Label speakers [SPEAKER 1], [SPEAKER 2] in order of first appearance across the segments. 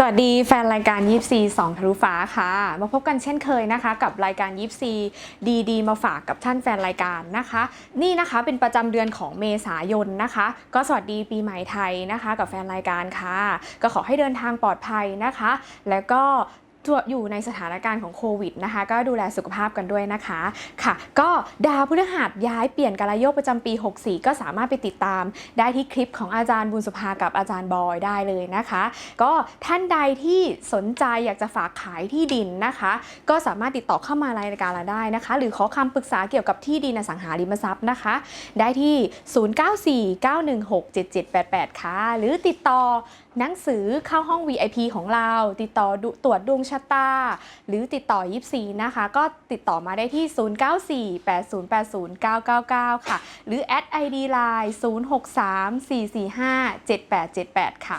[SPEAKER 1] สวัสดีแฟนรายการยิปซีสองทะลุฟ้าค่ะ มาพบกันเช่นเคยนะคะ กับรายการยิปซีดีดีๆมาฝากกับท่านแฟนรายการนะคะ นี่นะคะเป็นประจำเดือนของเมษายนนะคะ ก็สวัสดีปีใหม่ไทยนะคะ กับแฟนรายการค่ะ ก็ขอให้เดินทางปลอดภัยนะคะ แล้วก็ อยู่ในสถานการณ์ของโควิดนะคะ ก็ดูแลสุขภาพกันด้วยนะคะค่ะ ก็ดาวพฤหัสย้ายเปลี่ยนกาลโยกประจำปี 64 ก็สามารถไปติดตามได้ที่คลิปของอาจารย์บุญสุภากับอาจารย์บอยได้เลยนะคะ ก็ท่านใดที่สนใจอยากจะฝากขายที่ดินนะคะ ก็สามารถติดต่อเข้ามารายการเราได้นะคะ หรือขอคำปรึกษาเกี่ยวกับที่ดินอสังหาริมทรัพย์นะคะ ได้ที่ 0949167788 ค่ะ หรือติดต่อ หนังสือเข้าห้อง VIP ของเรา ติดต่อตรวจดวงชะตา หรือติดต่อ 24 นะคะ ก็ติดต่อมาได้ที่ 0948080999 ค่ะ หรือ at ID line 0634457878 ค่ะ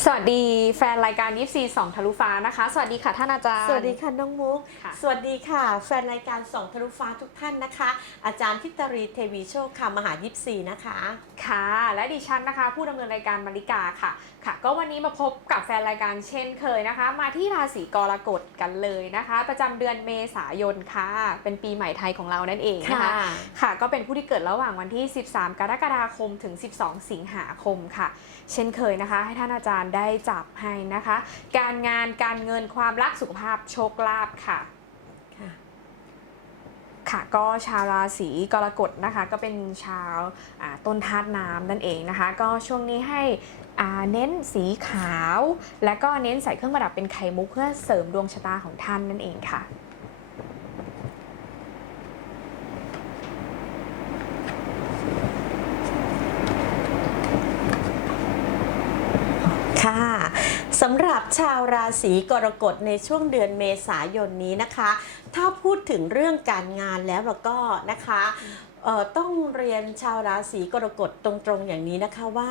[SPEAKER 1] สวัสดีแฟนรายการยิปซีสองทะลุฟ้านะคะ สวัสดีค่ะท่านอาจารย์
[SPEAKER 2] สวัสดีค่ะน้องมุก
[SPEAKER 1] ค่ะ
[SPEAKER 2] สวัสดีค่ะ แฟนรายการสองทะลุฟ้าทุกท่านนะคะ อาจารย์ทิตรีเทวีโชคค่ะมหายิปซีนะคะ
[SPEAKER 1] ค่ะ และดิฉันนะคะ ผู้ดำเนินรายการมาริกาค่ะ ค่ะ ก็วันนี้มาพบกับแฟนรายการเช่นเคยนะคะ มาที่ราศีกรกฎกันเลยนะคะ ประจำเดือนเมษายนค่ะ เป็นปีใหม่ไทยของเรานั่นเองนะคะ ค่ะ ก็เป็นผู้ที่เกิดระหว่างวันที่ 13 กรกฎาคมถึง 12 สิงหาคมค่ะ เช่นเคยนะคะ ให้ท่านอาจารย์ได้จับให้นะคะ การงานการเงินความรักสุขภาพโชคลาภค่ะ
[SPEAKER 2] ค่ะ
[SPEAKER 1] ค่ะก็ชาวราศีกรกฎนะคะก็เป็นชาวอ่าต้นธาตุน้ำนั่นเองนะคะ ก็ช่วงนี้ให้อ่าเน้นสีขาว และก็เน้นใส่เครื่องประดับเป็นไข่มุกเพื่อเสริมดวงชะตาของท่านนั่นเองค่ะ
[SPEAKER 2] ค่ะสำหรับชาวราศีกรกฎในช่วงเดือนเมษายนนี้นะคะ ถ้าพูดถึงเรื่องการงานแล้วเราก็นะคะต้องเรียนชาวราศีกรกฎตรงๆอย่างนี้นะคะว่า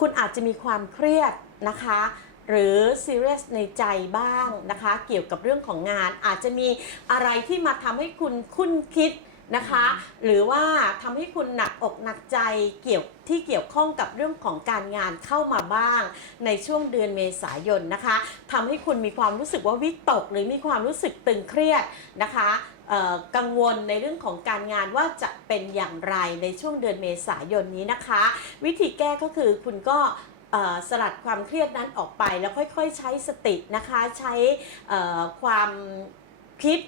[SPEAKER 2] คุณอาจจะมีความเครียดนะคะหรือซีเรียสในใจบ้างนะคะ เกี่ยวกับเรื่องของงานอาจจะมีอะไรที่มาทำให้คุณคุ้นคิด นะคะ หรือว่าทำให้คุณหนักอกหนักใจเกี่ยวที่เกี่ยวข้องกับเรื่องของการงานเข้ามาบ้าง ในช่วงเดือนเมษายนนะคะทำให้คุณมีความรู้สึกว่าวิตก หรือมีความรู้สึกตึงเครียดนะคะกังวลในเรื่องของการงานว่าจะเป็นอย่างไรในช่วงเดือนเมษายนนี้นะคะ วิธีแก้ก็คือคุณก็สลัดความเครียดนั้นออกไปแล้วค่อยๆ ใช้สตินะคะ ใช้ความคิด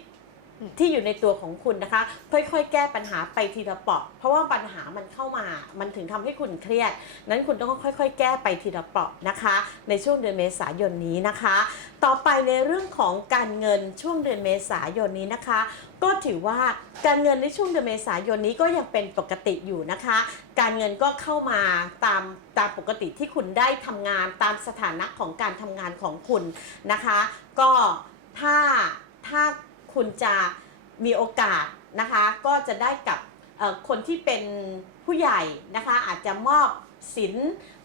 [SPEAKER 2] ที่อยู่ในตัวของคุณนะคะ ค่อยๆ แก้ปัญหาไปทีละเปราะ เพราะว่าปัญหามันเข้ามา มันถึงทำให้คุณเครียด นั้นคุณต้องค่อยๆ แก้ไปทีละเปราะนะคะ ในช่วงเดือนเมษายนนี้นะคะ ต่อไปในเรื่องของการเงินช่วงเดือนเมษายนนี้นะคะ ก็ถือว่าการเงินในช่วงเดือนเมษายนนี้ก็ยังเป็นปกติอยู่นะคะ การเงินก็เข้ามาตามตามปกติที่คุณได้ทำงานตามสถานะของการทำงานของคุณนะคะ ก็ถ้าถ้า คุณจะมีโอกาสนะคะ ก็จะได้กับคนที่เป็นผู้ใหญ่นะคะ อาจจะมอบสิน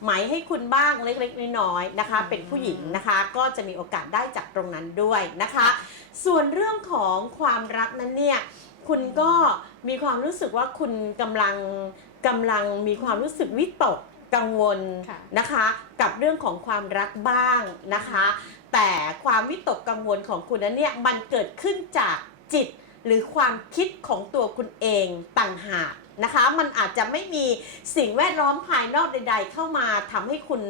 [SPEAKER 2] ไหมให้คุณบ้างเล็กๆน้อยๆนะคะ เป็นผู้หญิงนะคะ ก็จะมีโอกาสได้จากตรงนั้นด้วยนะคะ ส่วนเรื่องของความรักนั้นเนี่ยคุณก็มีความรู้สึกว่าคุณกำลังกำลังมีความรู้สึกวิตก กังวล
[SPEAKER 1] ค่ะ
[SPEAKER 2] นะคะ กับเรื่องของความรักบ้างนะคะ แต่ความวิตกกังวลของคุณนั้นเนี่ยมันเกิดขึ้นจากจิตหรือความคิดของตัวคุณเองต่างหากนะคะ มันอาจจะไม่มีสิ่งแวดล้อมภายนอกใด ๆ เข้ามาทำให้คุณ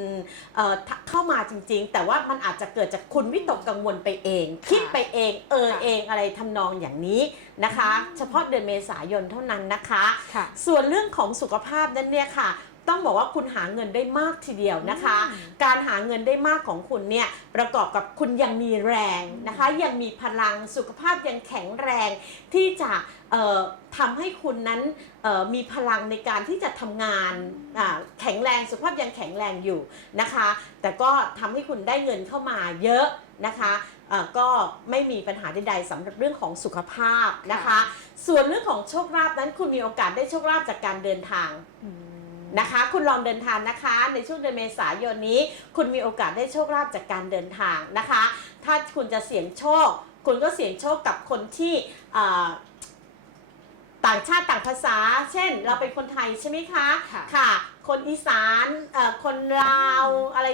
[SPEAKER 2] เอ่อทเข้ามาจริง ๆ แต่ว่ามันอาจจะเกิดจากคุณวิตกกังวลไปเอง คิดไปเองเออ
[SPEAKER 1] ค่ะ
[SPEAKER 2] เองอะไรทำนองอย่างนี้นะคะ เฉพาะเดือนเมษายนเท่านั้นนะคะ
[SPEAKER 1] ค่ะ
[SPEAKER 2] ส่วนเรื่องของสุขภาพนั้นเนี่ยค่ะ ต้องบอกว่าคุณหาเงินได้มากทีเดียวนะคะ
[SPEAKER 1] อืม
[SPEAKER 2] การหาเงินได้มากของคุณเนี่ยประกอบกับคุณยังมีแรงนะคะ ยังมีพลังสุขภาพยังแข็งแรงที่จะเอ่อทำให้คุณนั้นเอ่อมีพลังในการที่จะทำงานอ่าแข็งแรงสุขภาพยังแข็งแรงอยู่นะคะ แต่ก็ทำให้คุณได้เงินเข้ามาเยอะนะคะเอ่อก็ไม่มีปัญหาใดๆสำหรับเรื่องของสุขภาพนะคะ ส่วนเรื่องของโชคลาภนั้นคุณมีโอกาสได้โชคลาภจากการเดินทาง
[SPEAKER 1] อืม
[SPEAKER 2] นะคะ คุณลองเดินทางนะคะ ในช่วงเดือนเมษายนนี้ คุณมีโอกาสได้โชคลาภจากการเดินทางนะคะ ถ้าคุณจะเสี่ยงโชค คุณก็เสี่ยงโชคกับคนที่อ่าต่างชาติต่างภาษา เช่น เราเป็นคนไทยใช่ไหมคะ
[SPEAKER 1] ค่ะ
[SPEAKER 2] ค่ะคนอีสานเอ่อคนลาวอะไร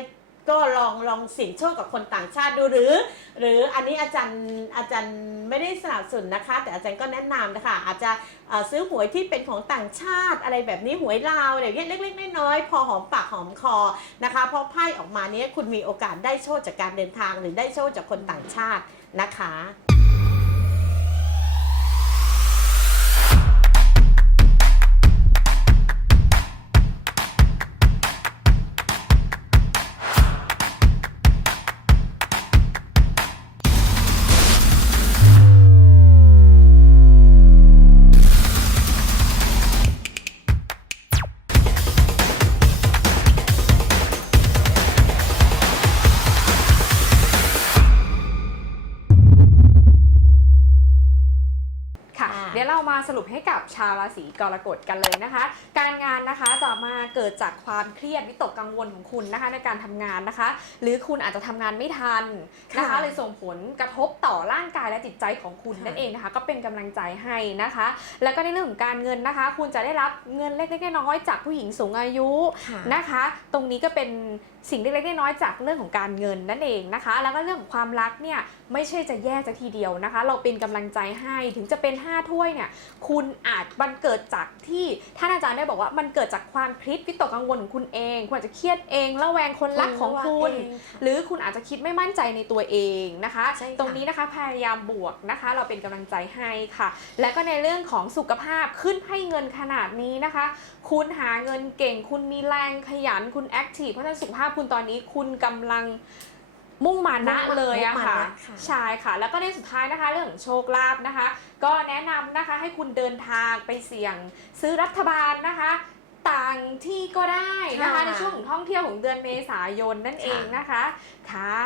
[SPEAKER 2] ก็ลองลองเสี่ยงโชคกับคนต่างชาติดูหรือ หรืออันนี้อาจารย์อาจารย์ไม่ได้สนับสนุนนะคะ แต่อาจารย์ก็แนะนำนะคะ อาจจะเอ่อซื้อหวยที่เป็นของต่างชาติอะไรแบบนี้หวยลาวอะไรอย่างเงี้ยเล็กๆน้อยๆพอหอมปากหอมคอนะคะ เพราะไพ่ออกมาเนี้ยคุณมีโอกาสได้โชคจากการเดินทาง หรือได้โชคจากคนต่างชาตินะคะ
[SPEAKER 1] เดี๋ยวเรามาสรุปให้กับชาวราศีกรกฎกันเลยนะคะ การงานนะคะจะมาเกิดจากความเครียดวิตกกังวลของคุณนะคะในการทำงานนะคะ หรือคุณอาจจะทำงานไม่ทันนะคะ
[SPEAKER 2] ค่ะ
[SPEAKER 1] เลยส่งผลกระทบต่อร่างกายและจิตใจของคุณ
[SPEAKER 2] ค่ะ
[SPEAKER 1] นั่นเองนะคะ ก็เป็นกำลังใจให้นะคะ แล้วก็ในเรื่องของการเงินนะคะ คุณจะได้รับเงินเล็กๆน้อยๆจากผู้หญิงสูงอายุ
[SPEAKER 2] ค่ะ
[SPEAKER 1] นะคะ ตรงนี้ก็เป็นสิ่งเล็กๆน้อยๆจากเรื่องของการเงินนั่นเองนะคะ แล้วก็เรื่องของความรักเนี่ยไม่ใช่จะแย่จะทีเดียวนะคะ เราเป็นกำลังใจให้ถึงจะเป็น 5 ถ้วยเนี่ยคุณอาจมันเกิดจากที่ท่านอาจารย์ได้บอกว่ามันเกิดจากความคิดวิตกกังวลของคุณเอง คุณอาจจะเครียดเองระแวงคนรักของคุณ
[SPEAKER 2] เองค่ะ
[SPEAKER 1] หรือคุณอาจจะคิดไม่มั่นใจในตัวเองนะคะ
[SPEAKER 2] ใช่ค่ะ
[SPEAKER 1] ตรงนี้นะคะพยายามบวกนะคะ เราเป็นกำลังใจให้ค่ะ และก็ในเรื่องของสุขภาพขึ้นให้เงินขนาดนี้นะคะ คุณหาเงินเก่ง คุณมีแรงขยันคุณแอคทีฟเพราะฉะนั้นสุขภาพคุณตอนนี้คุณกำลังมุ่งมานะ
[SPEAKER 2] มุ่งมา
[SPEAKER 1] เลยอะค่ะ
[SPEAKER 2] มุ่งมานะค่ะ
[SPEAKER 1] ใช่ค่ะ แล้วก็ในสุดท้ายนะคะ เรื่องของโชคลาภนะคะ ก็แนะนำนะคะให้คุณเดินทางไปเสี่ยงซื้อรัฐบาลนะคะต่างที่ก็ได้นะคะ
[SPEAKER 2] ค่ะ
[SPEAKER 1] ในช่วงของท่องเที่ยวของเดือนเมษายนนั่นเองนะคะค่ะ